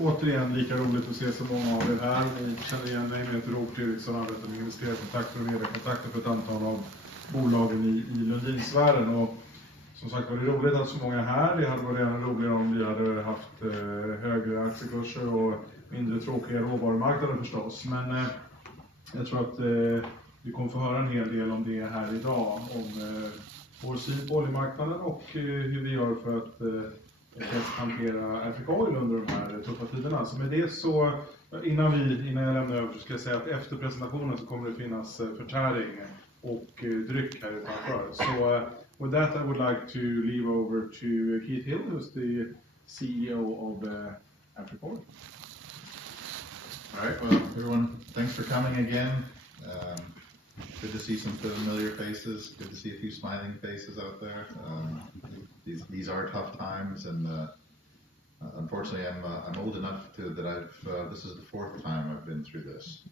återigen lika roligt att se så många av er här. Ni känner igen mig, jag heter Robert Eriksson, arbetar med investerarkontakter och vd-kontakter för ett antal av bolagen i Lundinsfären. Och som sagt var det roligt att så många är här. Det hade varit ännu roligare om vi hade haft högre aktiekurser och mindre tråkiga råvarumarknader förstås. Men jag tror att vi kommer få höra en hel del om det här idag. Om vår syn på oljemarknaden och hur vi gör för att bäst hantera Africa Oil under de här tuffa tiderna. Så med det så, innan jag lämnar över, så ska jag säga att efter presentationen så kommer det finnas förtäring och dryck här utanför. Så with that I would like to leave over to Keith Hill, who's the CEO of Africa Oil. All right, well, everyone, thanks for coming again. Good to see some familiar faces. Good to see a few smiling faces out there. These are tough times, and unfortunately, I'm old enough that this is the fourth time I've been through this.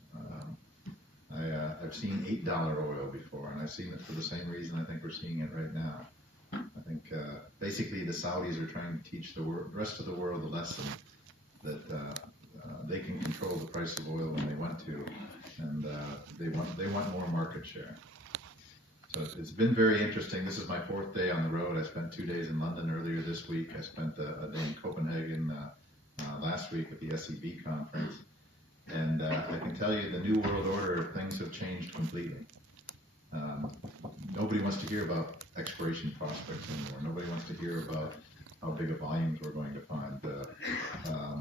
I've seen $8 oil before, and I've seen it for the same reason I think we're seeing it right now. I think basically the Saudis are trying to teach the rest of the world a lesson that they can control the price of oil when they want to, and they want more market share. So it's been very interesting. This is my fourth day on the road. I spent 2 days in London earlier this week. I spent a day in Copenhagen last week at the SEB conference. And I can tell you the new world order, things have changed completely. Nobody wants to hear about exploration prospects anymore. Nobody wants to hear about how big of volumes we're going to find.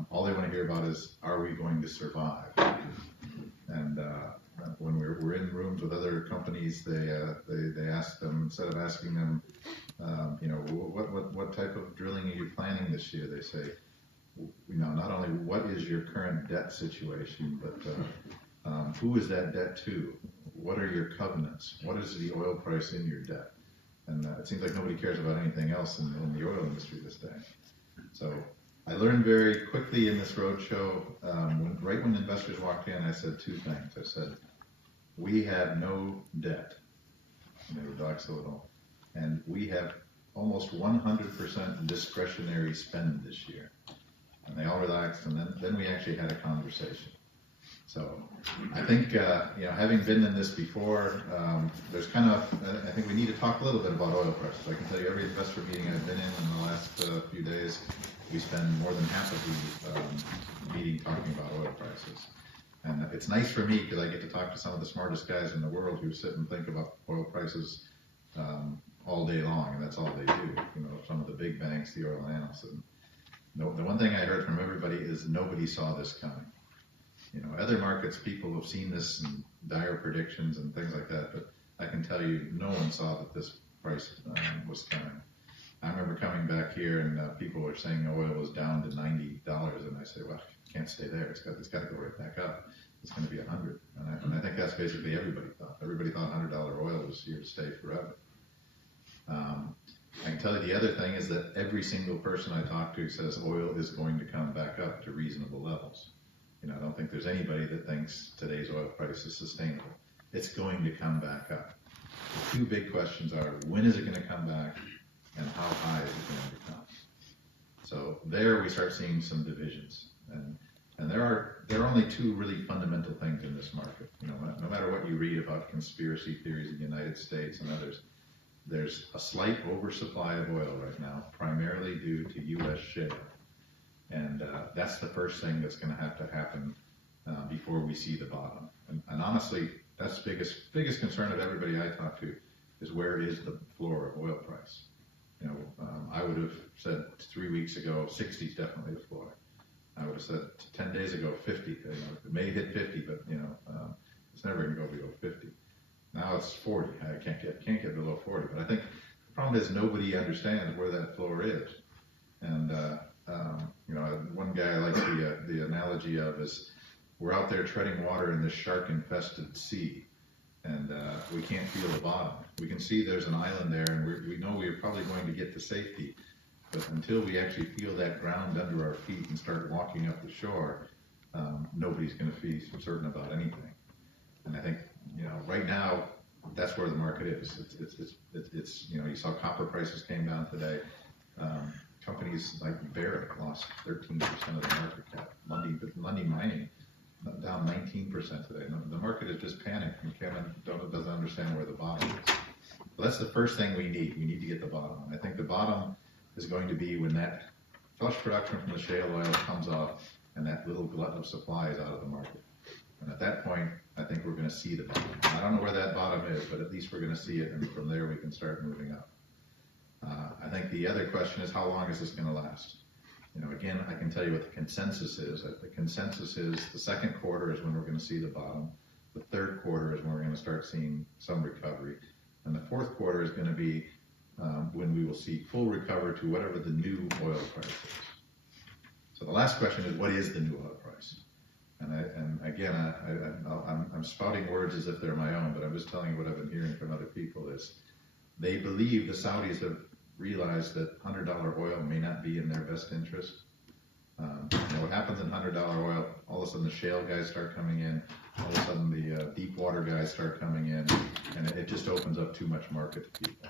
All they want to hear about is, are we going to survive? And when we're in rooms with other companies, they ask them, instead of asking them, what type of drilling are you planning this year? They say, not only what is your current debt situation, but who is that debt to? What are your covenants? What is the oil price in your debt? And it seems like nobody cares about anything else in the oil industry this day. So I learned very quickly in this roadshow, right when investors walked in, I said two things. I said, we have no debt. And they were doxilidal. And we have almost 100% discretionary spend this year. And they all relaxed, and then we actually had a conversation. So I think, having been in this before, I think we need to talk a little bit about oil prices. I can tell you every investor meeting I've been in the last few days, we spend more than half of the meeting talking about oil prices. And it's nice for me because I get to talk to some of the smartest guys in the world who sit and think about oil prices all day long, and that's all they do. Some of the big banks, the oil analysts. And the one thing I heard from everybody is nobody saw this coming. Other markets, people have seen this and dire predictions and things like that, but I can tell you no one saw that this price was coming. I remember coming back here and people were saying oil was down to $90, and I said, well, it can't stay there. It's got to go right back up. It's going to be $100. And I think that's basically everybody thought. Everybody thought $100 oil was here to stay forever. I can tell you the other thing is that every single person I talk to says oil is going to come back up to reasonable levels. I don't think there's anybody that thinks today's oil price is sustainable. It's going to come back up. The two big questions are, when is it going to come back, and how high is it going to come? So there we start seeing some divisions. And there are only two really fundamental things in this market. No matter what you read about conspiracy theories in the United States and others, there's a slight oversupply of oil right now, primarily due to U.S. shale. And that's the first thing that's going to have to happen before we see the bottom. And honestly, that's the biggest concern of everybody I talk to is where is the floor of oil price? I would have said 3 weeks ago, 60 is definitely the floor. I would have said 10 days ago, 50. It may hit 50, but it's never going to go below 50. Now it's 40. I can't get below 40. But I think the problem is nobody understands where that floor is. And one guy I like the analogy of is we're out there treading water in this shark-infested sea, and we can't feel the bottom. We can see there's an island there, and we know we're probably going to get to safety. But until we actually feel that ground under our feet and start walking up the shore, nobody's going to be certain about anything. And I think, right now, that's where the market is. It's you saw copper prices came down today. companies like Barrick lost 13% of the market cap. Lundin Mining down 19% today. The market is just panicked, and Kevin doesn't understand where the bottom is. But that's the first thing we need. We need to get the bottom. And I think the bottom is going to be when that flush production from the shale oil comes off and that little glut of supply is out of the market. And at that point, I think we're going to see the bottom. I don't know where that bottom is, but at least we're going to see it, and from there we can start moving up. I think the other question is, how long is this going to last? Again, I can tell you what the consensus is. The consensus is the second quarter is when we're going to see the bottom. The third quarter is when we're going to start seeing some recovery. And the fourth quarter is going to be when we will see full recovery to whatever the new oil price is. So the last question is, what is the new oil price? And again, I'm spouting words as if they're my own, but I'm just telling you what I've been hearing from other people is they believe the Saudis have realized that $100 oil may not be in their best interest. What happens in $100 oil, all of a sudden the shale guys start coming in, all of a sudden the deep water guys start coming in, and it just opens up too much market to people.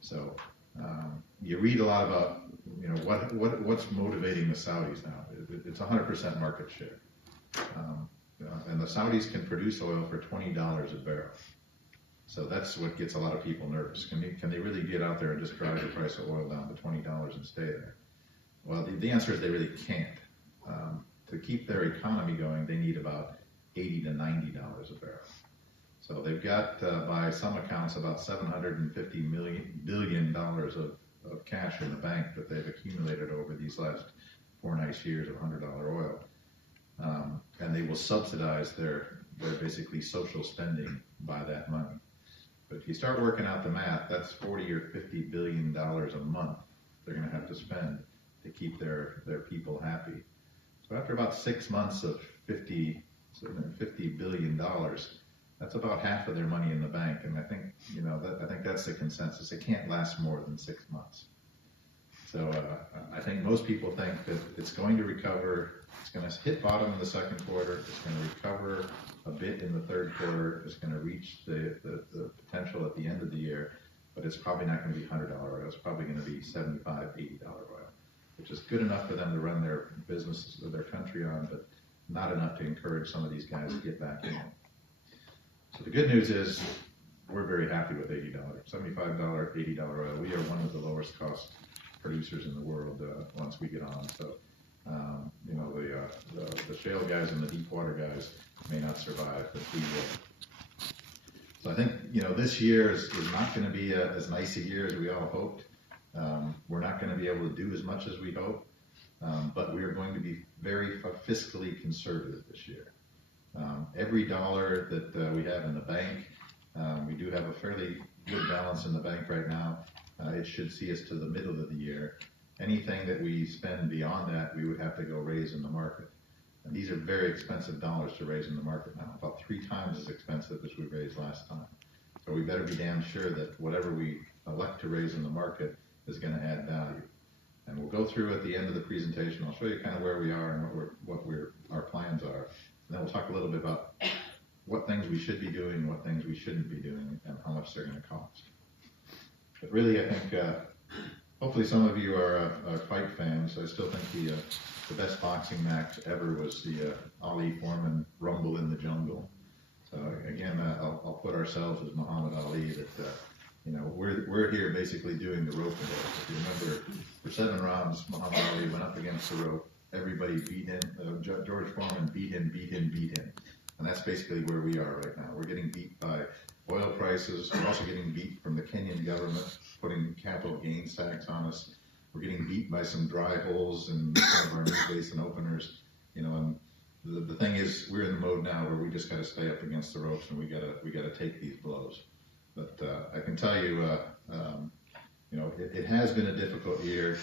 So you read a lot about what's motivating the Saudis now. It's 100% market share. And the Saudis can produce oil for $20 a barrel. So that's what gets a lot of people nervous. Can they really get out there and just drive the price of oil down to $20 and stay there? Well, the answer is they really can't. To keep their economy going, they need about $80 to $90 a barrel. So they've got, by some accounts, about $750 billion of cash in the bank that they've accumulated over these last 4 nice years of $100 oil. And they will subsidize their basically social spending by that money. But if you start working out the math, that's $40 or $50 billion a month they're going to have to spend to keep their people happy. So after about 6 months of $50 billion, that's about half of their money in the bank. And I think I think that's the consensus. It can't last more than 6 months. So I think most people think that it's going to recover. It's going to hit bottom in the second quarter. It's going to recover a bit in the third quarter. It's going to reach the potential at the end of the year, but it's probably not going to be $100 oil. It's probably going to be $75, $80 oil, which is good enough for them to run their businesses of their country on, but not enough to encourage some of these guys to get back in. So the good news is we're very happy with $80, $75, $80 oil. We are one of the lowest cost producers in the world once we get on. So, the shale guys and the deep water guys may not survive, but we will. So I think, this year is not going to be as nice a year as we all hoped. We're not going to be able to do as much as we hope, but we are going to be very fiscally conservative this year. Every dollar that we have in the bank, we do have a fairly good balance in the bank right now. It should see us to the middle of the year. Anything that we spend beyond that, we would have to go raise in the market. And these are very expensive dollars to raise in the market now, about 3 times as expensive as we raised last time. So we better be damn sure that whatever we elect to raise in the market is going to add value. And we'll go through at the end of the presentation. I'll show you kind of where we are and what our plans are. And then we'll talk a little bit about what things we should be doing, what things we shouldn't be doing, and how much they're going to cost. But really, I think hopefully some of you are fight fans. I still think the best boxing match ever was the Ali Foreman Rumble in the Jungle. So again, I'll put ourselves as Muhammad Ali. That we're here basically doing the rope today. If you remember, for 7 rounds, Muhammad Ali went up against the rope. Everybody beat him. George Foreman beat him. And that's basically where we are right now. We're getting beat by oil prices. We're also getting beat from the Kenyan government, putting capital gains tax on us. We're getting beat by some dry holes in some of our new basin openers. And the thing is, we're in the mode now where we just got to stay up against the ropes, and we got to take these blows. But I can tell you, it has been a difficult year.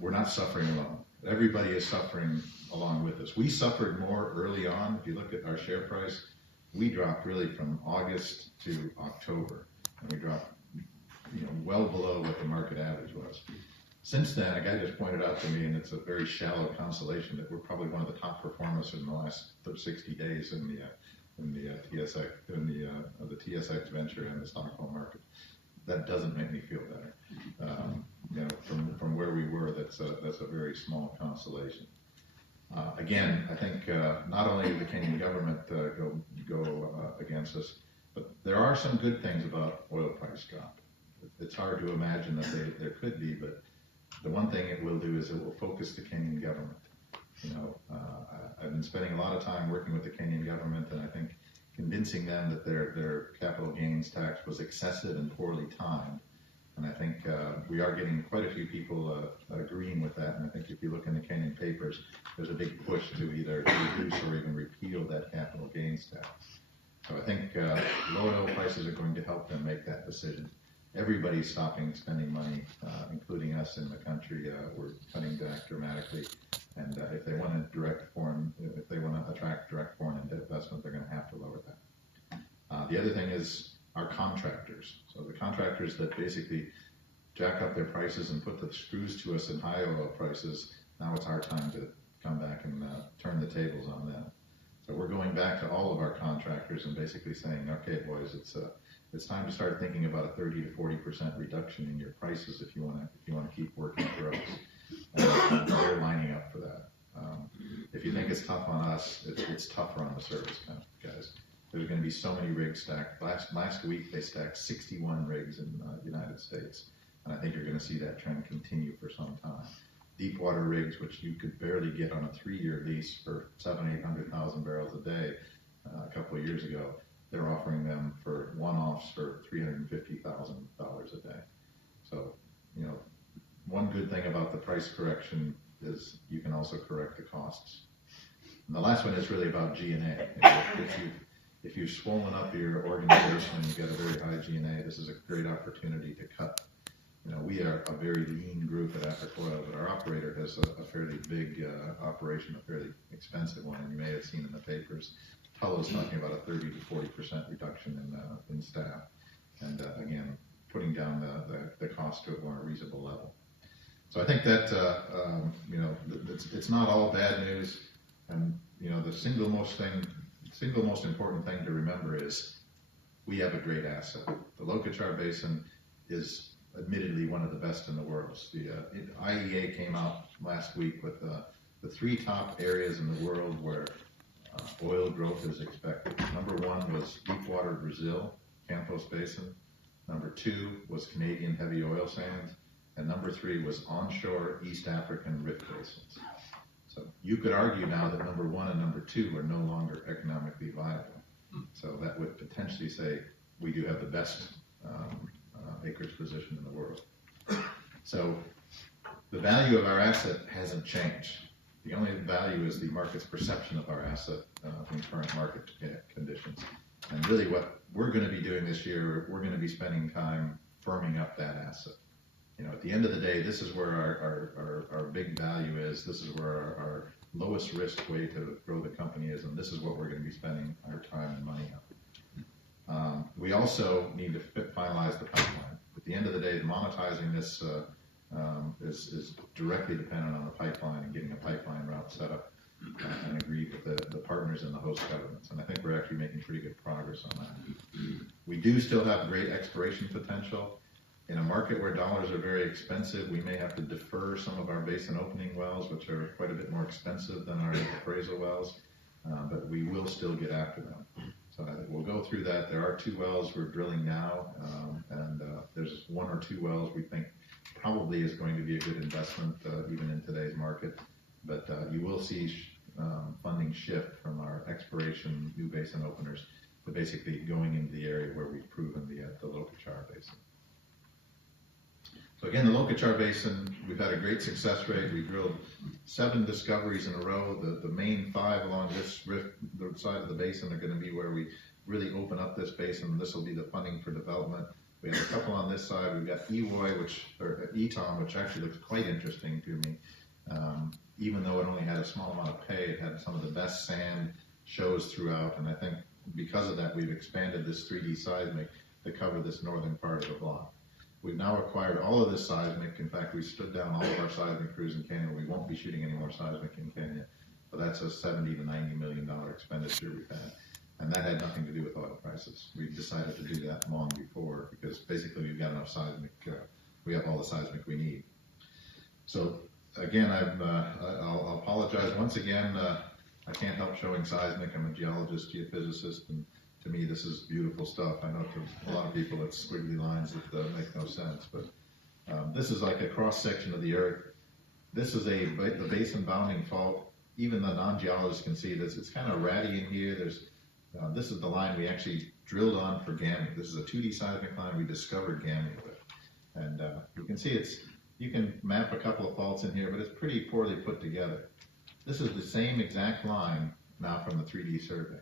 We're not suffering alone. Everybody is suffering along with us. We suffered more early on. If you look at our share price, we dropped really from August to October, and we dropped well below what the market average was. Since then, a guy just pointed out to me, and it's a very shallow consolation, that we're probably one of the top performers in the last 60 days in the TSX venture and the Stockholm market. that doesn't make me feel better. You know, from where we were, that's a very small consolation. Again, I think not only did the Kenyan government go against us, but there are some good things about oil price drop. It's hard to imagine that there could be, but the one thing it will do is it will focus the Kenyan government. You know, I've been spending a lot of time working with the Kenyan government, and I think convincing them that their capital gains tax was excessive and poorly timed. And I think we are getting quite a few people agreeing with that. And I think if you look in the Kenyan papers, there's a big push to either reduce or even repeal that capital gains tax. So I think low oil prices are going to help them make that decision. Everybody's stopping spending money, including us in the country. We're cutting back dramatically. And if they want to attract direct foreign investment, they're going to have to lower that. The other thing is our contractors. So the contractors that basically jack up their prices and put the screws to us in high oil prices, now it's our time to come back and turn the tables on them. So we're going back to all of our contractors and basically saying, okay, boys, it's time to start thinking about a 30 to 40% reduction in your prices if you want to keep working for us. And they're lining up for that. If you think it's tough on us, it's tougher on the service guys. There's going to be so many rigs stacked. Last week they stacked 61 rigs in the United States, and I think you're going to see that trend continue for some time. Deep water rigs, which you could barely get on a 3-year lease for 700,000-800,000 barrels a day a couple of years ago, they're offering them for one-offs for $350,000 a day. So, you know, one good thing about the price correction is you can also correct the costs. And the last one is really about G&A. If you've swollen up your organization and you've got a very high G&A, this is a great opportunity to cut. You know, we are a very lean group at Africa Oil, but our operator has a fairly big operation, a fairly expensive one, and you may have seen in the papers, Tullow is talking about a 30 to 40% reduction in staff, and again, putting down the cost to a more reasonable level. So I think that you know, it's not all bad news, and you know, the single most important thing to remember is we have a great asset. The Lokochar Basin is admittedly one of the best in the world. The IEA came out last week with the 3 top areas in the world where oil growth is expected. Number 1 was deepwater Brazil, Campos Basin. Number 2 was Canadian heavy oil sands. And number 3 was onshore East African rift basins. So you could argue now that number 1 and number 2 are no longer economically viable. So that would potentially say we do have the best acreage position in the world. So the value of our asset hasn't changed. The only value is the market's perception of our asset in current market conditions. And really what we're going to be doing this year, we're going to be spending time firming up that asset. You know, at the end of the day, this is where our big value is. This is where our lowest risk way to grow the company is, and this is what we're going to be spending our time and money on. We also need to finalize the pipeline. At the end of the day, monetizing this is directly dependent on the pipeline and getting a pipeline route set up and agreed with the partners in the host governments. And I think we're actually making pretty good progress on that. We do still have great exploration potential. In a market where dollars are very expensive, we may have to defer some of our basin opening wells, which are quite a bit more expensive than our appraisal wells, but we will still get after them. So we'll go through that. There are 2 wells we're drilling now, and there's 1 or 2 wells we think probably is going to be a good investment, even in today's market. But you will see funding shift from our exploration new basin openers to basically going into the area where we've proven the Lokochar Basin. So again, the Lokochar Basin, we've had a great success rate. We drilled 7 discoveries in a row. The main 5 along this rift, the side of the basin, are going to be where we really open up this basin. This will be the funding for development. We have a couple on this side. We've got Eton, which actually looks quite interesting to me. Even though it only had a small amount of pay, it had some of the best sand shows throughout. And I think because of that, we've expanded this 3D seismic to cover this northern part of the block. We've now acquired all of this seismic. In fact, we stood down all of our seismic crews in Kenya. We won't be shooting any more seismic in Kenya. But that's a $70 to $90 million expenditure we've had. And that had nothing to do with oil prices. We decided to do that long before because basically we've got enough seismic, we have all the seismic we need. So again, I'll apologize once again. I can't help showing seismic. I'm a geologist, geophysicist, and to me this is beautiful stuff. I know to a lot of people it's squiggly lines that make no sense, but this is like a cross section of the Earth. This is the basin bounding fault. Even the non-geologists can see this. It's kind of ratty in here. This is the line we actually drilled on for Gamma. This is a 2D seismic line we discovered Gamma with. And you can see you can map a couple of faults in here, but it's pretty poorly put together. This is the same exact line now from the 3D survey.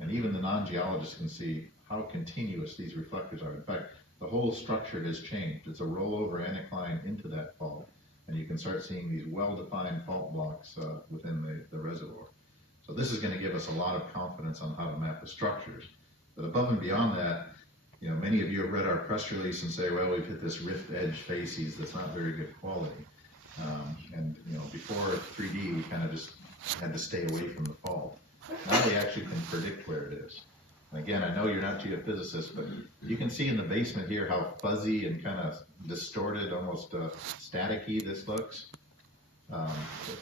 And even the non-geologists can see how continuous these reflectors are. In fact, the whole structure has changed. It's a rollover anticline into that fault. And you can start seeing these well-defined fault blocks within the reservoir. So this is going to give us a lot of confidence on how to map the structures. But above and beyond that, many of you have read our press release and say, well, we've hit this rift edge facies that's not very good quality. Before 3D, we kind of just had to stay away from the fault. Now we actually can predict where it is. And again, I know you're not geophysicists, but you can see in the basement here how fuzzy and kind of distorted, almost static-y this looks.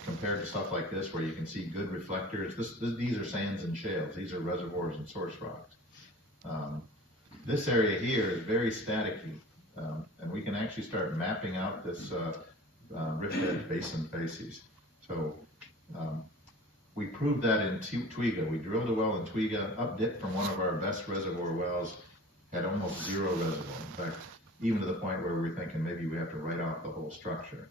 Compared to stuff like this where you can see good reflectors. These are sands and shales. These are reservoirs and source rocks. This area here is very staticky, and we can actually start mapping out this rift edge basin facies. So we proved that in Twiga. We drilled a well in Twiga, up dip from one of our best reservoir wells, had almost zero reservoir. In fact, even to the point where we were thinking maybe we have to write out the whole structure.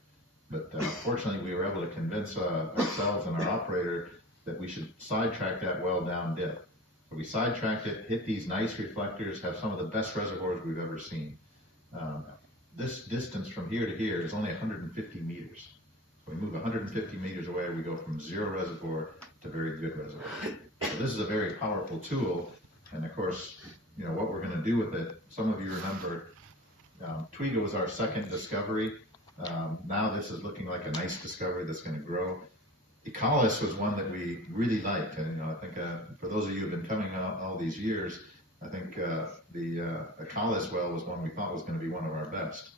But fortunately, we were able to convince ourselves and our operator that we should sidetrack that well down dip. So we sidetracked it, hit these nice reflectors, have some of the best reservoirs we've ever seen. This distance from here to here is only 150 meters. So we move 150 meters away, we go from zero reservoir to very good reservoir. So this is a very powerful tool. And of course, what we're going to do with it, some of you remember, Twiga was our second discovery. Now this is looking like a nice discovery that's going to grow. Ecalis was one that we really liked, and I think for those of you who've been coming out all these years, I think the Ecalis well was one we thought was going to be one of our best.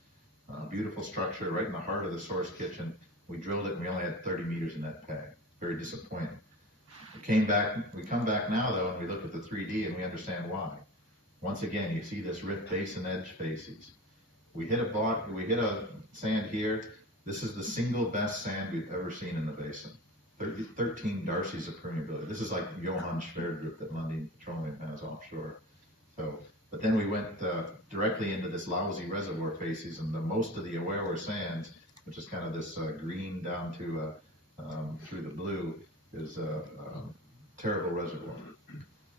Beautiful structure right in the heart of the source kitchen. We drilled it and we only had 30 meters in that peg. Very disappointing. We come back now though and we look at the 3D and we understand why. Once again, you see this rift basin edge facies. We hit a sand here. This is the single best sand we've ever seen in the basin. 13 Darcy's of permeability. This is like Johann Sverdrup that Lundin Petroleum has offshore. But then we went directly into this lousy reservoir facies, and most of the Awarewa sands, which is kind of this green down to through the blue, is a terrible reservoir.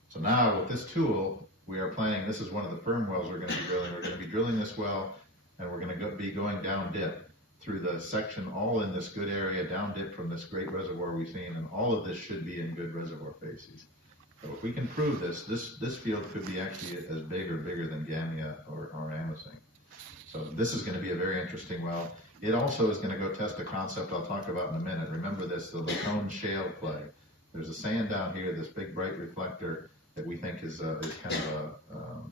So now with this tool, we are planning. This is one of the firm wells we're going to be drilling. We're going to be drilling this well, and we're going to be going down dip through the section, all in this good area, down dip from this great reservoir we've seen, and all of this should be in good reservoir facies. So if we can prove this field could be actually as big or bigger than Gamia or Amazing. So this is going to be a very interesting well. It also is going to go test a concept I'll talk about in a minute. Remember this, the Lacone shale play. There's a sand down here, this big bright reflector that we think is kind of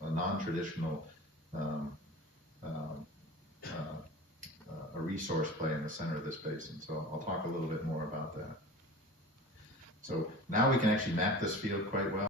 a non-traditional a resource play in the center of this basin. So I'll talk a little bit more about that. So now we can actually map this field quite well.